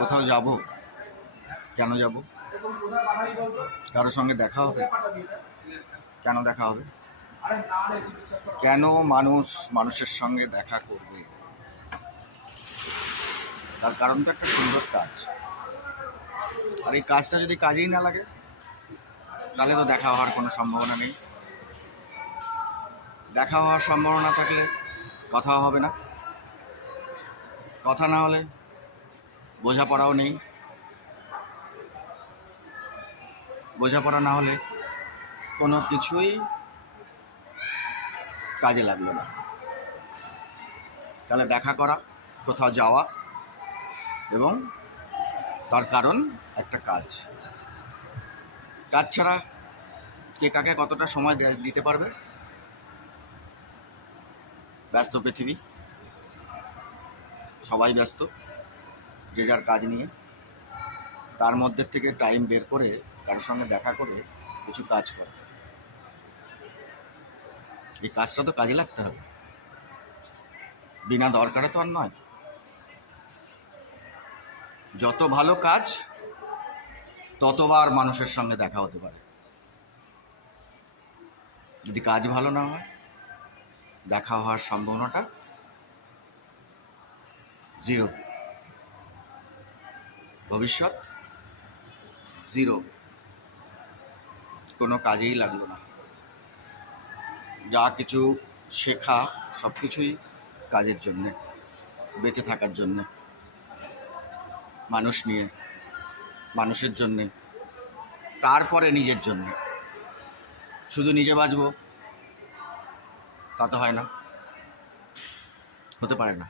কোথাও যাব, কেন যাব? কারোর সঙ্গে দেখা হবে, কেন দেখা হবে? কেন মানুষ মানুষের সঙ্গে দেখা করবে? তার কারণটা একটা সুন্দর কাজ। আর এই কাজটা যদি কাজেই না লাগে তাহলে তো দেখা হওয়ার কোনো সম্ভাবনা নেই। দেখা হওয়ার সম্ভাবনা থাকলে কথা হবে না, কথা না হলে বোঝাপড়াও নেই, বোঝাপড়া না হলে কোনো কিছুই কাজে লাগলো না। তাহলে দেখা করা, কোথাও যাওয়া, এবং তার কারণ একটা কাজ। কাজ ছাড়া কে কাকে কতটা সময় দিতে পারবে? ব্যস্ত পৃথিবী, সবাই ব্যস্ত যে যার কাজ নিয়ে। তার মধ্যে থেকে টাইম বের করে কারোর সঙ্গে দেখা করে কিছু কাজ করে। এই কাজটা তো কাজে লাগতে হবে, বিনা দরকারে তো আর নয়। যত ভালো কাজ ততবার মানুষের সঙ্গে দেখা হতে পারে। যদি কাজ ভালো না হয়, দেখা হওয়ার সম্ভাবনাটা জিরো, ভবিষ্যৎ জিরো, কোনো কাজেই লাগলো না। যা কিছু শেখা সব কিছুই কাজের জন্যে, বেঁচে থাকার জন্যে, মানুষ নিয়ে, মানুষের জন্যে, তারপরে নিজের জন্যে। শুধু নিজে বাঁচবো তা তো হয় না, হতে পারে না।